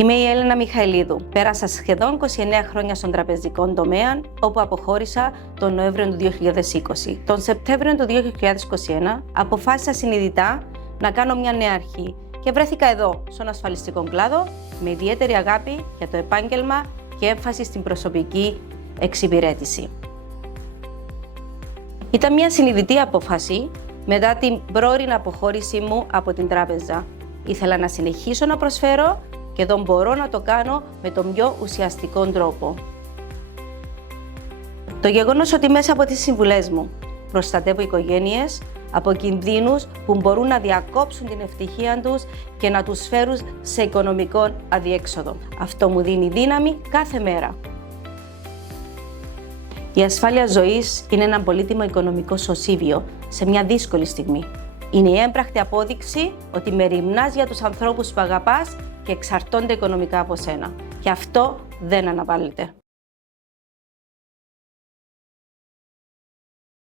Είμαι η Έλενα Μιχαηλίδου. Πέρασα σχεδόν 29 χρόνια στον τραπεζικό τομέα, όπου αποχώρησα τον Νοέμβριο του 2020. Τον Σεπτέμβριο του 2021 αποφάσισα συνειδητά να κάνω μια νέα αρχή και βρέθηκα εδώ, στον ασφαλιστικό κλάδο, με ιδιαίτερη αγάπη για το επάγγελμα και έμφαση στην προσωπική εξυπηρέτηση. Ήταν μια συνειδητή απόφαση μετά την πρόωρη αποχώρησή μου από την τράπεζα. Ήθελα να συνεχίσω να προσφέρω και εδώ μπορώ να το κάνω με τον πιο ουσιαστικό τρόπο. Το γεγονός ότι μέσα από τις συμβουλές μου προστατεύω οικογένειες από κινδύνους που μπορούν να διακόψουν την ευτυχία τους και να τους φέρουν σε οικονομικό αδιέξοδο. Αυτό μου δίνει δύναμη κάθε μέρα. Η ασφάλεια ζωής είναι ένα πολύτιμο οικονομικό σωσίβιο σε μια δύσκολη στιγμή. Είναι η έμπρακτη απόδειξη ότι μεριμνάς για τους ανθρώπους που αγαπάς και εξαρτώνται οικονομικά από σένα. Και αυτό δεν αναβάλλεται.